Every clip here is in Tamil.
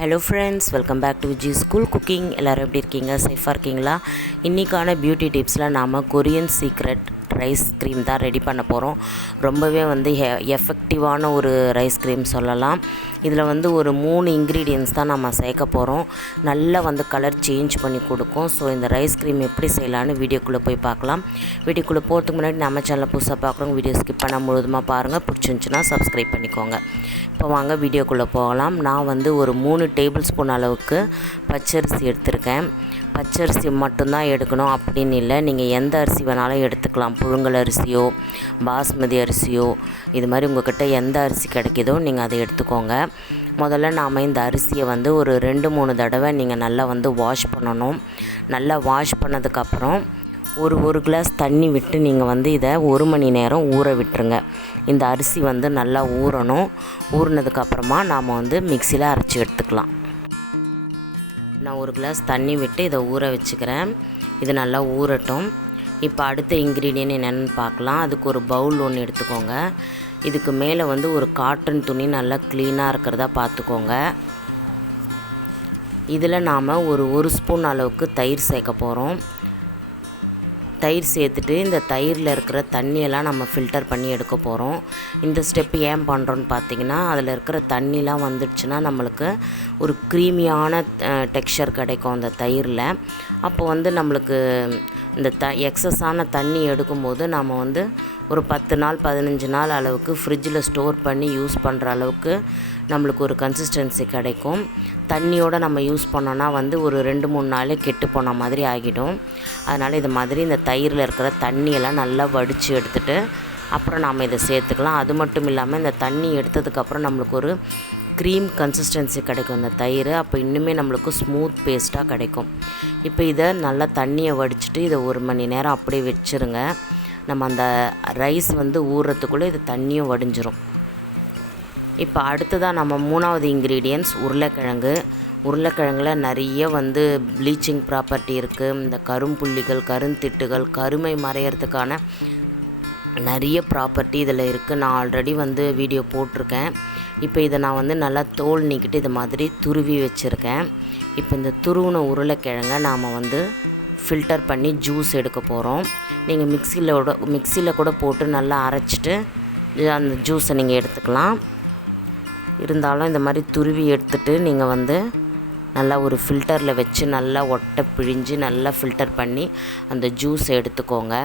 Hello friends, welcome back to G school cooking. எல்லோரும் எப்படி இருக்கீங்க? சேஃபாக இருக்கீங்களா? இன்றைக்கான பியூட்டி டிப்ஸில் நாம் கொரியன் சீக்ரெட் ரைஸ் க்ரீம் தான் ரெடி பண்ண போகிறோம். ரொம்பவே எஃபெக்டிவான ஒரு ரைஸ் க்ரீம் சொல்லலாம். இதில் ஒரு 3 இன்க்ரீடியன்ட்ஸ் தான் நம்ம சேர்க்க போகிறோம். நல்லா கலர் சேஞ்ச் பண்ணி கொடுக்கும். ஸோ இந்த ரைஸ் க்ரீம் எப்படி செய்யலான்னு வீடியோக்குள்ளே போய் பார்க்கலாம். வீடியோக்குள்ளே போகிறதுக்கு முன்னாடி நம்ம சேனலை புதுசாக பார்க்குறோங்க, வீடியோ ஸ்கிப் பண்ணால் முழுதுமாக பாருங்கள். பிடிச்சிருந்துச்சுன்னா சப்ஸ்கிரைப் பண்ணிக்கோங்க. இப்போ வாங்க வீடியோக்குள்ளே போகலாம். நான் ஒரு 3 டேபிள் ஸ்பூன் அளவுக்கு பச்சரிசி எடுத்திருக்கேன். பச்சரிசி மட்டும்தான் எடுக்கணும் அப்படின்னு இல்லை, நீங்கள் எந்த அரிசி வேணாலும் எடுத்துக்கலாம். புழுங்கல் அரிசியோ பாஸ்மதி அரிசியோ இது மாதிரி உங்கள்கிட்ட எந்த அரிசி கிடைக்கிதோ நீங்கள் அதை எடுத்துக்கோங்க. முதல்ல நாம் இந்த அரிசியை ஒரு 2-3 தடவை நீங்கள் நல்லா வாஷ் பண்ணணும். நல்லா வாஷ் பண்ணதுக்கப்புறம் ஒரு கிளாஸ் தண்ணி விட்டு நீங்கள் இதை 1 மணி நேரம் ஊற விட்டுருங்க. இந்த அரிசி நல்லா ஊறணும். ஊறினதுக்கப்புறமா நாம் மிக்சியில் அரைச்சி எடுத்துக்கலாம். நான் 1 கிளாஸ் தண்ணி விட்டு இதை ஊற வச்சுக்கிறேன். இது நல்லா ஊறட்டும். இப்போ அடுத்த இன்க்ரீடியன்ட் என்னென்னு பார்க்கலாம். அதுக்கு ஒரு பவுல் ஒன்று எடுத்துக்கோங்க. இதுக்கு மேலே ஒரு காட்டன் துணி நல்லா க்ளீனாக இருக்கிறதா பார்த்துக்கோங்க. இதில் நாம் ஒரு ஸ்பூன் அளவுக்கு தயிர் சேர்க்க போகிறோம். தயிர் சேர்த்துட்டு இந்த தயிரில் இருக்கிற தண்ணியெல்லாம் நம்ம ஃபில்டர் பண்ணி எடுக்க போகிறோம். இந்த ஸ்டெப்பு ஏன் பண்ணுறோன்னு பார்த்தீங்கன்னா, அதில் இருக்கிற தண்ணிலாம் வந்துடுச்சுன்னா நம்மளுக்கு ஒரு க்ரீமியான டெக்ஸ்சர் கிடைக்கும் அந்த தயிரில். அப்போ நம்மளுக்கு இந்த எக்ஸஸான தண்ணி எடுக்கும்போது நம்ம ஒரு 10 நாள் 15 நாள் அளவுக்கு ஃப்ரிட்ஜில் ஸ்டோர் பண்ணி யூஸ் பண்ணுற அளவுக்கு நம்மளுக்கு ஒரு கன்சிஸ்டன்சி கிடைக்கும். தண்ணியோடு நம்ம யூஸ் பண்ணோன்னா ஒரு 2-3 நாளே கெட்டு போன மாதிரி ஆகிடும். அதனால் இது மாதிரி இந்த தயிரில் இருக்கிற தண்ணியெல்லாம் நல்லா வடித்து எடுத்துகிட்டு அப்புறம் நாம் இதை சேர்த்துக்கலாம். அது மட்டும் இல்லாமல் இந்த தண்ணி எடுத்ததுக்கப்புறம் நம்மளுக்கு ஒரு க்ரீம் கன்சிஸ்டன்சி கிடைக்கும் இந்த தயிர். அப்போ இன்னுமே நம்மளுக்கு ஸ்மூத் பேஸ்ட்டாக கிடைக்கும். இப்போ இதை நல்லா தண்ணியை வடிச்சிட்டு இதை 1 மணி நேரம் அப்படியே வச்சுருங்க. நம்ம அந்த ரைஸ் ஊறுறதுக்குள்ளே இது தண்ணியும் வடிஞ்சிரும். இப்போ அடுத்ததாக நம்ம 3வது இன்க்ரீடியன்ட்ஸ் உருளைக்கிழங்கு. உருளைக்கிழங்கில் நிறைய ப்ளீச்சிங் ப்ராப்பர்ட்டி இருக்குது. இந்த கரும்புள்ளிகள், கருந்திட்டுகள், கருமை மறையிறதுக்கான நிறைய ப்ராப்பர்ட்டி இதில் இருக்குது. நான் ஆல்ரெடி வீடியோ போட்டிருக்கேன். இப்போ இதை நான் நல்லா தோல் நீக்கிட்டு இது மாதிரி துருவி வச்சுருக்கேன். இப்போ இந்த துருவின உருளைக்கிழங்கை நாம் ஃபில்டர் பண்ணி ஜூஸ் எடுக்க போகிறோம். நீங்கள் மிக்சியில் கூட போட்டு நல்லா அரைச்சிட்டு அந்த ஜூஸை நீங்கள் எடுத்துக்கலாம். இருந்தாலும் இந்த மாதிரி துருவி எடுத்துகிட்டு நீங்கள் நல்லா ஒரு ஃபில்டரில் வச்சு நல்லா ஒட்டை பிழிஞ்சு நல்லா ஃபில்டர் பண்ணி அந்த ஜூஸை எடுத்துக்கோங்க.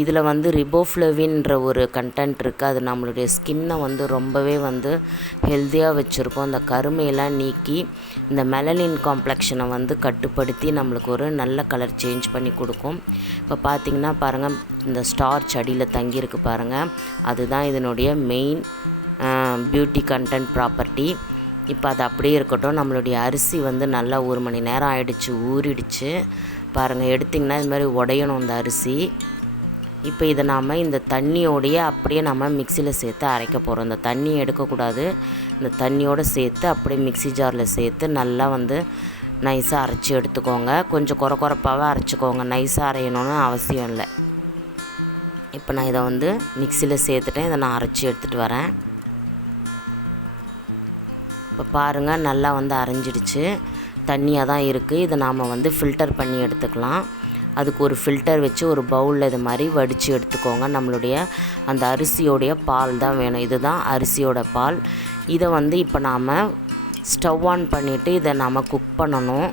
இதில் ரிபோஃப்ளவின்ற ஒரு கண்டென்ட் இருக்குது. அது நம்மளுடைய ஸ்கின்னை ரொம்பவே ஹெல்த்தியாக வச்சுருக்கோம். அந்த கருமையெல்லாம் நீக்கி இந்த மெலனின் காம்ப்ளெக்ஷனை கட்டுப்படுத்தி நம்மளுக்கு ஒரு நல்ல கலர் சேஞ்ச் பண்ணி கொடுக்கும். இப்போ பார்த்திங்கன்னா பாருங்கள், இந்த ஸ்டார்ச் அடியில் தங்கியிருக்கு பாருங்கள். அதுதான் இதனுடைய மெயின் பியூட்டி கண்டென்ட் ப்ராப்பர்ட்டி. இப்போ அது அப்படியே இருக்கட்டும். நம்மளுடைய அரிசி நல்லா 1 மணி நேரம் ஆகிடுச்சு, ஊறிடுச்சு பாருங்கள். எடுத்திங்கன்னா இது மாதிரி உடையணும் இந்த அரிசி. இப்போ இதை நாம் இந்த தண்ணியோடையே அப்படியே நம்ம மிக்சியில் சேர்த்து அரைக்க போகிறோம். இந்த தண்ணியை எடுக்கக்கூடாது. இந்த தண்ணியோடு சேர்த்து அப்படியே மிக்சி ஜாரில் சேர்த்து நல்லா நைஸாக அரைச்சி எடுத்துக்கோங்க. கொஞ்சம் குறப்பாகவே அரைச்சிக்கோங்க, நைஸாக அரையணும்னு அவசியம் இல்லை. இப்போ நான் இதை மிக்சியில் சேர்த்துட்டேன். இதை நான் அரைச்சி எடுத்துகிட்டு வரேன். இப்போ பாருங்கள், நல்லா அரைஞ்சிடுச்சு. தண்ணியாக தான் இருக்குது. இதை நாம் ஃபில்டர் பண்ணி எடுத்துக்கலாம். அதுக்கு ஒரு ஃபில்டர் வச்சு ஒரு பவுலில் இது மாதிரி வடித்து எடுத்துக்கோங்க. நம்மளுடைய அந்த அரிசியோடைய பால் தான் வேணும். இதுதான் அரிசியோட பால். இதை இப்போ நாம் ஸ்டவ் ஆன் பண்ணிவிட்டு இதை நாம் குக் பண்ணணும்.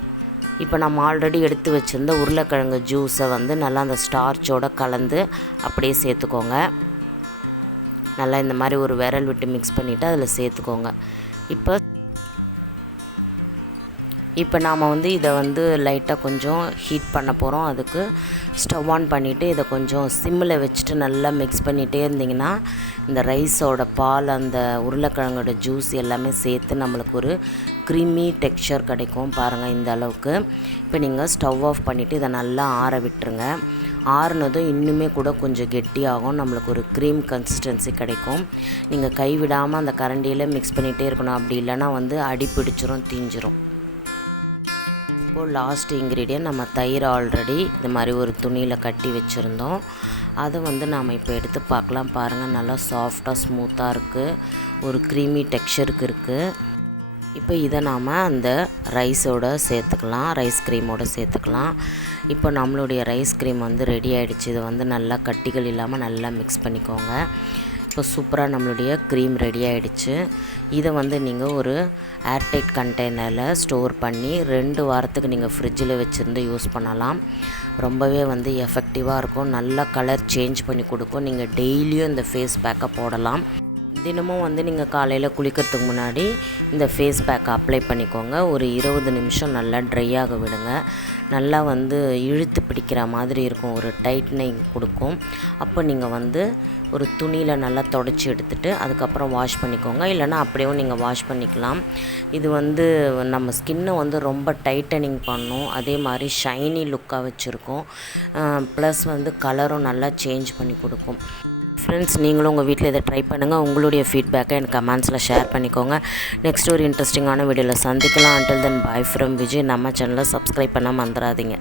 இப்போ நம்ம ஆல்ரெடி எடுத்து வச்சுருந்த உருளைக்கிழங்கு ஜூஸை நல்லா அந்த ஸ்டார்ச்சோடு கலந்து அப்படியே சேர்த்துக்கோங்க. நல்லா இந்த மாதிரி ஒரு விரல் விட்டு மிக்ஸ் பண்ணிவிட்டு அதில் சேர்த்துக்கோங்க. இப்போ நாம் இதை லைட்டாக கொஞ்சம் ஹீட் பண்ண போகிறோம். அதுக்கு ஸ்டவ் ஆன் பண்ணிவிட்டு இதை கொஞ்சம் சிம்மில் வச்சுட்டு நல்லா மிக்ஸ் பண்ணிகிட்டே இருந்திங்கன்னா இந்த ரைஸோட பால், அந்த உருளைக்கிழங்கோட ஜூஸ் எல்லாமே சேர்த்து நம்மளுக்கு ஒரு க்ரீமி டெக்ஸ்சர் கிடைக்கும். பாருங்கள் இந்த அளவுக்கு. இப்போ நீங்கள் ஸ்டவ் ஆஃப் பண்ணிவிட்டு இதை நல்லா ஆற விட்டுருங்க. ஆறுனதும் இன்னுமே கூட கொஞ்சம் கெட்டியாகும். நம்மளுக்கு ஒரு க்ரீம் கன்சிஸ்டன்சி கிடைக்கும். நீங்கள் கைவிடாமல் அந்த கரண்டியில் மிக்ஸ் பண்ணிகிட்டே இருக்கணும். அப்படி இல்லைன்னா அடி பிடிச்சிரும், தீஞ்சிரும். இப்போது லாஸ்ட் இன்க்ரீடியன்ட் நம்ம தயிர் ஆல்ரெடி இது மாதிரி ஒரு துணியில் கட்டி வச்சுருந்தோம். அதை நாம் இப்போ எடுத்து பார்க்கலாம். பாருங்கள், நல்லா சாஃப்டாக ஸ்மூத்தாக இருக்குது. ஒரு க்ரீமி டெக்ஸ்சருக்கு இருக்குது. இப்போ இதை நாம் அந்த ரைஸோடு சேர்த்துக்கலாம், ரைஸ் க்ரீமோடு சேர்த்துக்கலாம். இப்போ நம்மளுடைய ரைஸ் க்ரீம் வந்து ரெடி ஆகிடுச்சு. இதை வந்து நல்லா கட்டிகள் இல்லாமல் நல்லா மிக்ஸ் பண்ணிக்கோங்க. இப்போ சூப்பராக நம்மளுடைய க்ரீம் ரெடி ஆகிடுச்சு. இதை வந்து நீங்கள் ஒரு ஏர்டைட் கண்டெய்னரில் ஸ்டோர் பண்ணி 2 வாரத்துக்கு நீங்கள் ஃப்ரிட்ஜில் வச்சுருந்து யூஸ் பண்ணலாம். ரொம்பவே வந்து எஃபெக்டிவாக இருக்கும், நல்லா கலர் சேஞ்ச் பண்ணி கொடுக்கும். நீங்கள் டெய்லியும் இந்த ஃபேஸ் பேக்கை போடலாம். தினமும் வந்து நீங்கள் காலையில் குளிக்கிறதுக்கு முன்னாடி இந்த ஃபேஸ் பேக்கை அப்ளை பண்ணிக்கோங்க. ஒரு 20 நிமிஷம் நல்லா ட்ரை ஆக விடுங்க. நல்லா வந்து இழுத்து பிடிக்கிற மாதிரி இருக்கும், ஒரு டைட்னிங் கொடுக்கும். அப்போ நீங்கள் வந்து ஒரு துணியில் நல்லா தொடச்சி எடுத்துகிட்டு அதுக்கப்புறம் வாஷ் பண்ணிக்கோங்க. இல்லைனா அப்படியே நீங்கள் வாஷ் பண்ணிக்கலாம். இது வந்து நம்ம ஸ்கின்னை வந்து ரொம்ப டைட்டனிங் பண்ணும், அதே மாதிரி ஷைனி லுக்காக வச்சுருக்கோம். ப்ளஸ் வந்து கலரும் நல்லா சேஞ்ச் பண்ணி கொடுக்கும். ஃப்ரெண்ட்ஸ், நீங்களும் உங்கள் வீட்டில் இதை ட்ரை பண்ணுங்கள். உங்களுடைய ஃபீட்பேக்கை எனக்கு கமெண்ட்ஸில் ஷேர் பண்ணிக்கோங்க. நெக்ஸ்ட் ஒரு இன்ட்ரெஸ்டிங்கான வீடியோவில் சந்திக்கலாம். Until then bye from Vijay. நம்ம சேனலை சப்ஸ்கிரைப் பண்ண மறந்துடாதீங்க.